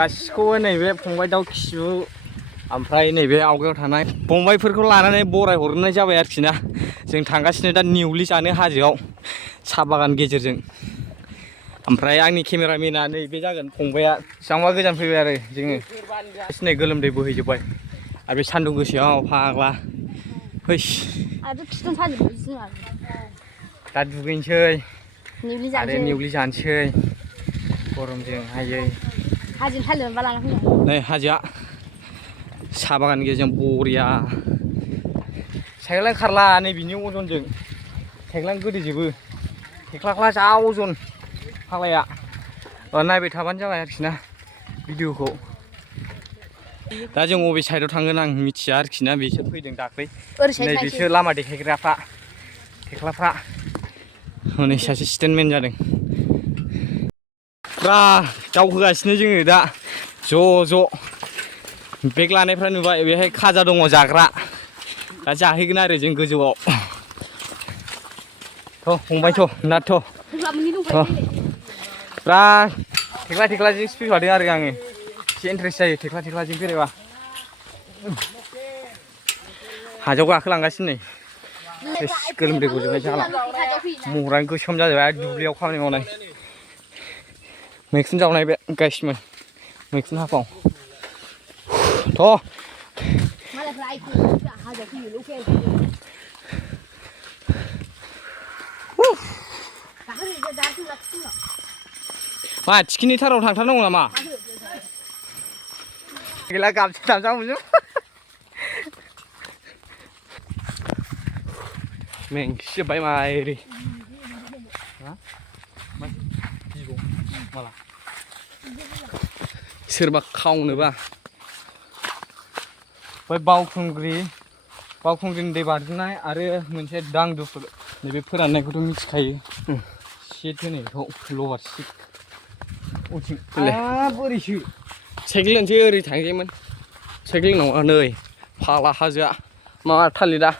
गासिखौबो नैबे फंबाय दाउ खिबु ओमफ्राय नैबे आवगायाव थानाय फंबायफोरखौ लानानै बराय हरनाय जाबाय आरोखि ना। जों थांगासिनो दा नेवलि जानो हाजोआव साहा बागान गेजेरजों। ओमफ्राय आंनि केमेरामेना नैबे जागोन फंबाया बेसेबांबा गोजान फैबाय आरो जोङो नै गोलोमदै बोहैजोब्बाय आरो बे सान्दुं गोसायाव फाग्ला फैस दा दुगैनोसै आरो नेवलि जानोसै गरमजों आयै नै हाजोआ साहा बागान गेजेरजों बरिया साइकेलानो खारला नै बिनि अजनजों साइकेलानो गोदोजोबो थेख्लाख्ला जा अजन फाग्लाया नायबाय थाबानो जाबाय आरोखि ना भिडिअखौ। दा जों बबे साइडआव थांगोन आं मिथिया आरोखि ना। बिसोर फैदों दाख्लै नै बिसोर लामा देखायग्राफ्रा थेख्लाफ्रा हनै सासे स्टेन्डमेन जादों। फुरा दावखोगासिनो जोङो दा ज' ज' बेग लानायफ्रा नुबाय बेहाय खाजा दङ जाग्रा दा जाहैगोन आरो जों गोजौआव थ' फंबायथ' नाथ' फुरा थेख्ला थेख्लाजोंसो फैफादों आरो आङो एसे इन्ट्रेस्ट जायो थेख्ला थेख्लाजों बेरायबा। हाजोआव गाखोलांगासिनो नै गोलोमदै गजोबबाय जाला महरानो गोसोम जाजोब्बाय दुब्लियाव खामानि मावनाय मैखुन जावनाय बे गायसिमोन मैखुन हाफाव थ' मा थिखिनि थाराव थांथारनांगौ नामा? गैला गामसा थामसा मोनजोब मेंसिजोब्बाय माइरि माला सोरबा खावनोबा बै बावखुंग्रिनि दै बाज्रुमनाय आरो मोनसे दांदुफुर नैबे फोराननायखौथ' मिथिखायो सिट होनो बेखौ लबार सिट बोरैसो साइकेलजोंसो ओरै थांसैमोन साइकेल नङा नै फाग्ला हाजोआ मा थालिरा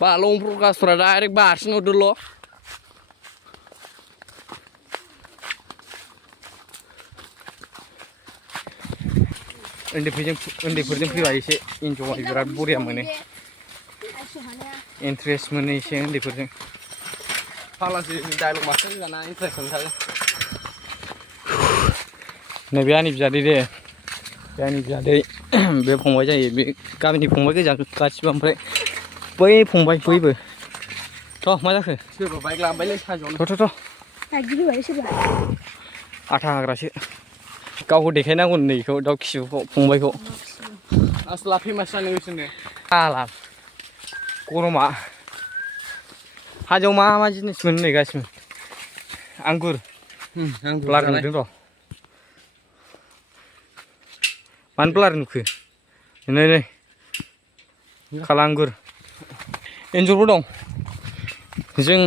बा लं प्रकासफोरा डाइरेक्ट बारसिन हरदोल' उन्दैफोरजों फैबा एसे इन्जय बिराद बरिया मोनो इन्ट्रेस्ट मोनो एसे उन्दैफोरजों फाग्लासो डाइलग मास्टार जाना इन्ट्रेस्ट मोनखागोन। नैबे आंनि बियादै दे बे आंनि बियादै बे फंबाय जायो बे गामिनि फंबाय गोजा गासिबो ओमफ्राय बै फंबाय बैबो थ' मा जाखो सोरबा बाइक लांबायलै साजोआवनो थ' आथा हाग्रासो गावखौ देखायनांगौ नैखौ दाउ खिबुखौ फंबायखौ आसला फेमास जानो गोसोनो हाला गरमा हाजोआव मा मा जिनिस मोनो नै गासिबो आंगुर ब्लार नुदों र' मानो ब्लार नुखो नै नै खाला आंगुर एन्जरबो दं। जों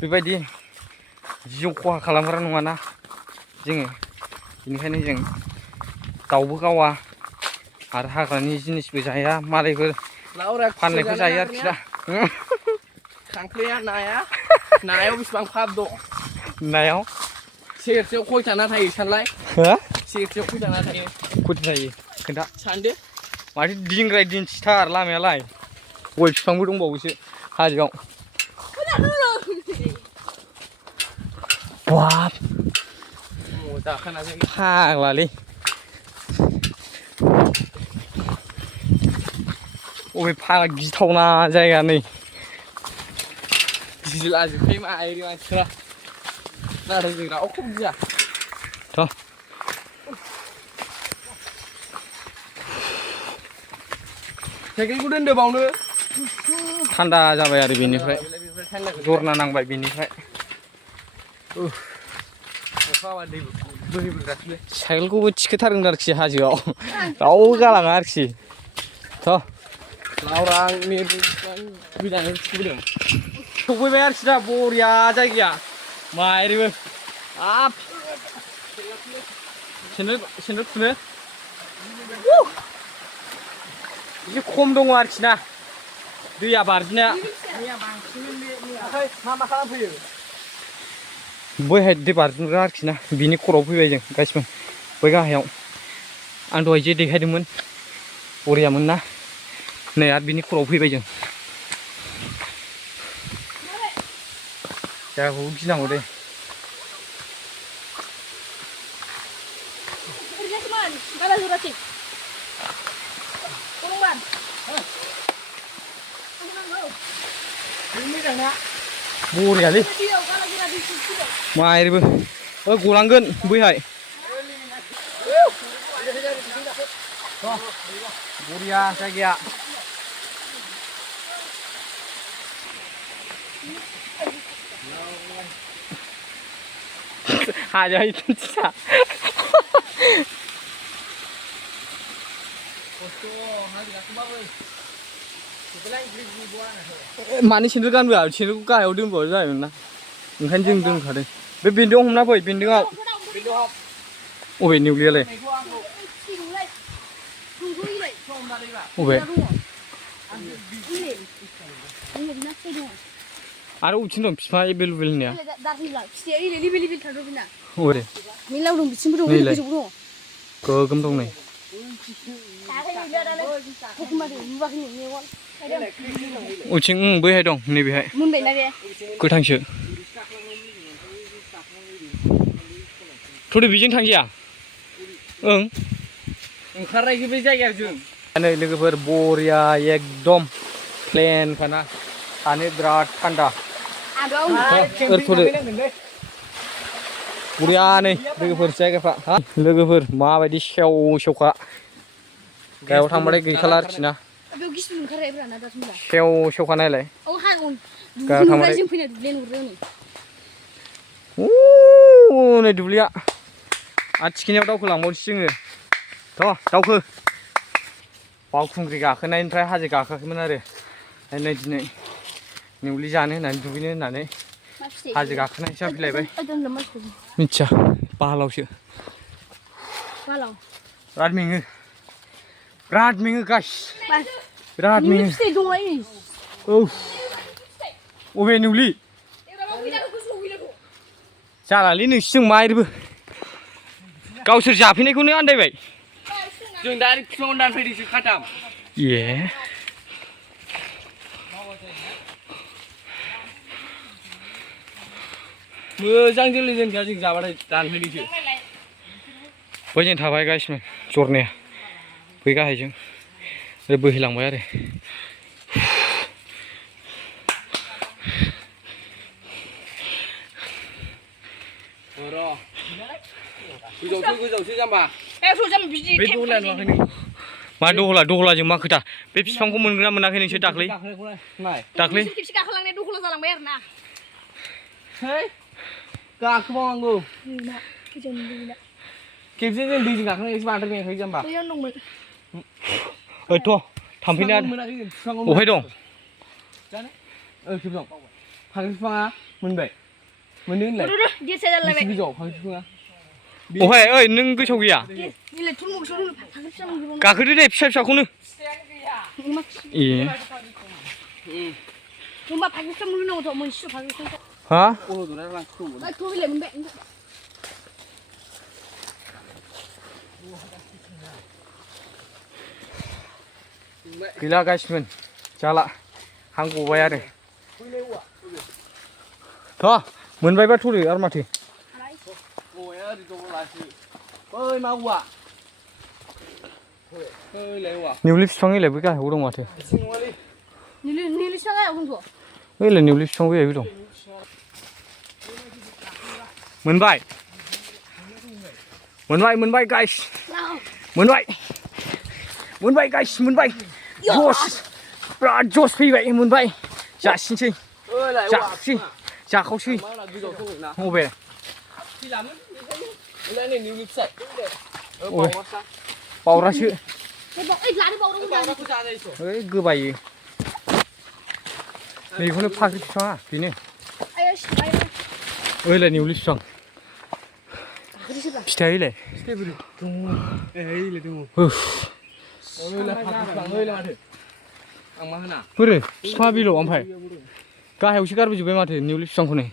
बेबायदि जिउ खहा खालामग्रा नङाना जोङो बेनिखायनो जों दाउबो गावा आरो हाग्रानि जिनिसबो जाया मालायफोर फाननायखौ जायो आरोखि ना। खांख्राया नायाव बेसेबां फाब दं नायाव सेरसेयाव खयथा ना थायो सानलाय सेरसेयाव खयथा ना थायो खयथा थायो खोन्था सानदो माथो दिंग्राय दिन्थिथार लामायालाय गय बिफांबो दंबावोसो हाजोआव बाब फाग्लालै अबे फाग्ला गिथावना जायगा नै गिलाजोबखायो माइरि मानसिफ्रा नाथाय जों रावखौबो गिया थ' साइकेलखौ दोनदो बावनो थान्दा जाबाय आरो बेनिफ्राय जरना नांबाय बेनिफ्राय साइकेलखौबो थिखोथारगोन आरोखि हाजोआव रावबो गालाङा आरोखि थ' लावरा आंनि फैनानै थिखोदों सफैबाय आरोखि दा बरिया जायगाया माइरैबो हाब सेन्देल खुनो एसे खम दङ आरोखि ना दैया बारजिनाया मा खालामफैयो बैहाय दै बारजुमग्रा आरोखि ना बिनि खर'आव फैबाय जों गासिबो बै गाहायाव आं दहाय जे देखायदोंमोन बरियामोन ना नै आरो बिनि खर'आव फैबाय जों जायगाखौबो गिनांगौ दे बरियालै माइरैबो गलांगोन बैहाय बरिया जायगाया हाजोआव इथिंसा मानि सेन्देल गानबोआ सेन्देलखौ गाहायाव दोनबाव जायोमोन ना ओंखायनो जों दोनखादों बे बेन्दोंआव हमना फै बेन्दोंआव अबे नेवलियालाय अबे आरो अबेथिं दं बिफाङा एभेलेबेल होननाया अरे गोगोम दं नै अबेथिं बैहाय दं नैबेहाय गोथांसो थ'दो बेजों थांजाया ओं ओंखारनायसो बे जायगायाव जों नै लोगोफोर बरिया एकदम प्लेनखाना थानो बिराद थान्दा बरिया नै लोगोफोर जायगाफ्रा हा लोगोफोर माबायदि सेव सेवखा गाहायाव थांबाथाय गैखाला आरोखि ना सेव सेवखा नायलाय गाहायाव थांबाथाय नै दुब्लिया आरो थिखिनियाव दावखोलांबावनोसै जोङो थ' दावखो बावखुंग्रि गाखोनायनिफ्राय हाजो गाखोआखैमोन आरो नै दिनै नेवलि जानो होननानै दुगैनो होननानै हाजो गाखोनायसो जाफैलायबाय मिथिया बालावसो बिराद मेङो गाइस बिराद मेङो औ अबे नेवलि जालालै नोंसिजों माइरैबो गावसोर जाफैनायखौनो आन्दायबाय जों डाइरेक्ट बिफाङाव दानफैदोंसो खाथाम ए मोजां जोलै दोनखाया जों जाबाथाय दानफैदोंसो बैजों थाबाय गासिबो जरनाया बै गाहायजों ओरै बोहैलांबाय आरो गोजौसो जाम्बा बे दहला नुवाखै नों मा दहलाजों मा खोथा बे बिफांखौ मोनगोना मोनाखै नोंसोर दाख्लै खेबसे गाखोलांनाय दहला जालांबाय आरो ना गाखोबावनांगौ खेबसे जों दैजों गाखोनायसो बांद्राय मेङाखै जाम्बा ओइथ' थांफैनो बहाय दं खेबसे फांसे बिफाङा मोनबाय मोनदों होनलाय गोजौआव फांसे बिफाङा अहाय ओइ नों गोसोआव गैया गाखोदो दे फिसा फिसाखौनो ए हा गैला गासिबो जाला हां गबाय आरो थ' मोनबायबा थ'दो आरो माथो नेवलि बिफां एलाय बै गाहायाव दं माथो ओइलाय नेवलि बिफां बैहायबो दं मोनबाय गाइस मोनबाय गाइस मोनबाय जस बिराद जस फैबाय मोनबाय जासिनोसै जाखसै जाखावसै अबे बावरासो ओइ गोबायो बेखौनो फाख्रि बिफाङा बेनो ओइलाय नेवलि बिफां फिथाइलाय बोरो बिफाङा बेल' ओमफ्राय गाहायावसो गारबोजोब्बाय माथो नेवलि बिफांखौनो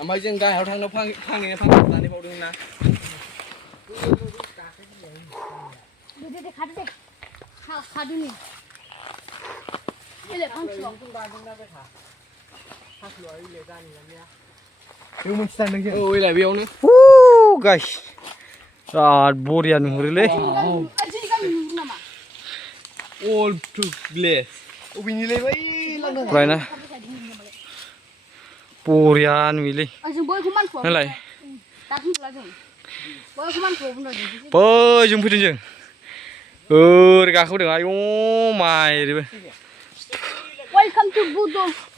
ओमफ्राय जों गाहायाव थांनो फांनै दानै बावदों ना बेयावनो गाइस बिराद बरिया नुहुरोलै रायना बरिया नुयोलै नालाय बैजों फैदों जों ओरै गाखोबोदों आयौ माइरिबो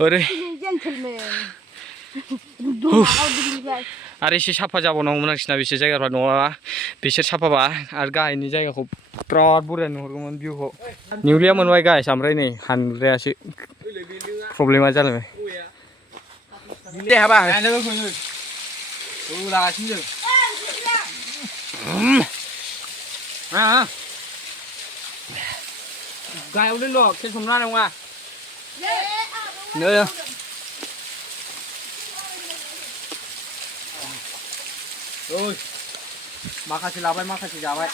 ओरै आरो एसे साफा जाबावनांगौमोन आरोखि ना बिसोर जायगाफ्रा नङाबा बिसोर साफाबा आरो गाहायनि जायगाखौ बिराद बरिया नुहुरगौमोन भिउखौ नेवलिया मोनबाय गाइस ओमफ्राय नै हानग्रायासो प्रब्लेमा जालायबाय दे हाबा लागासिनो जों गाहायाव दोनद' खेल हमना नङा नै माखासे लाबाय माखासे जाबाय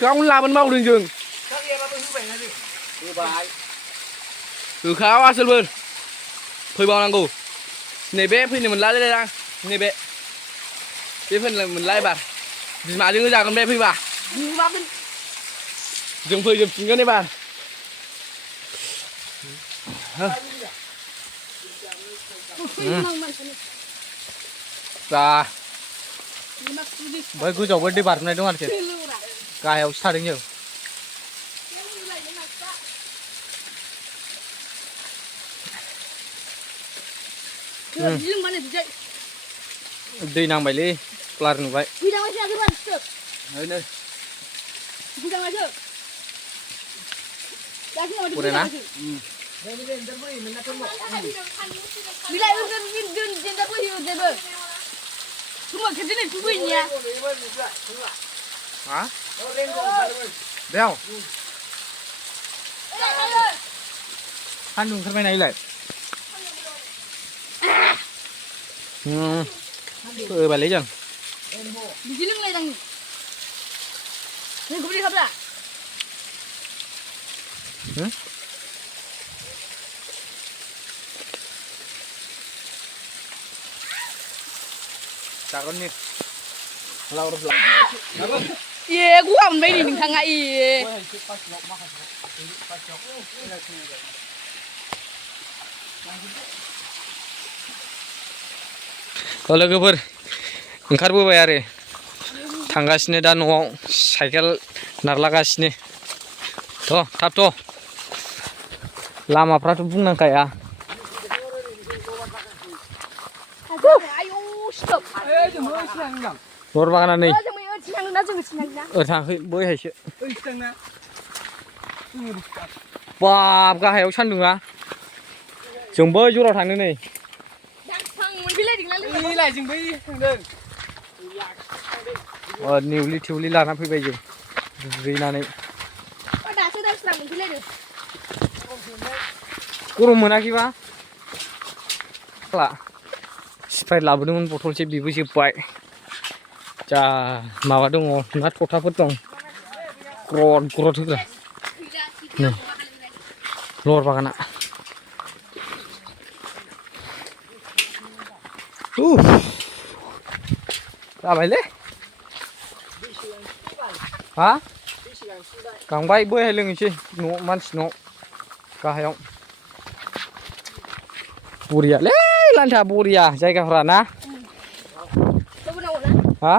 गावनो लाबोनो मावदों जों होबाय होखाव आसोलफोर फैबावनांगौ नैबे फैनो मोनला आं नैबे बे फैनो मोनला एबार बिमाजों जागोन बे फैबा जों फैजोबफिनगोन एबार बै गोजौआवबो दै बारनाय दं आरोखि गाहायावसो थादों जों दै नांबायलै क्लार नुबाय ना बेयाव सान्दुं ओंखारबाय नायलाय होबायलै जों बिदि लोंलायदां नोंखौ बोरै खाब्ला जागोननि ए गगा मोनबाय नै नोंथाङा ए लोगोफोर ओंखारबोबाय आरो थांगासिनो दा न'आव साइकेल नारलागासिनो थाब लामाफ्राथ' बुंनांखाया लर बागाना नै ओरै थाङाखै बैहायसो बाब गाहायाव सान्दुङा जों बै जराव थांनो नै नेवलि थेवलि लाना फैबाय जों दुगैनानै गरम मोनाखैबा स्प्राइट लाबोदोंमोन बथलसे बेबो जोब्बाय जा माबा दङ ना थथाफोर दं ग्रद होग्रा नै लर बागाना जाबायलै हा गांबाय बैहाय लोंहैसै न' मानसि न' गाहायाव बरियालै लान्था बरिया जायगाफ्रा ना हा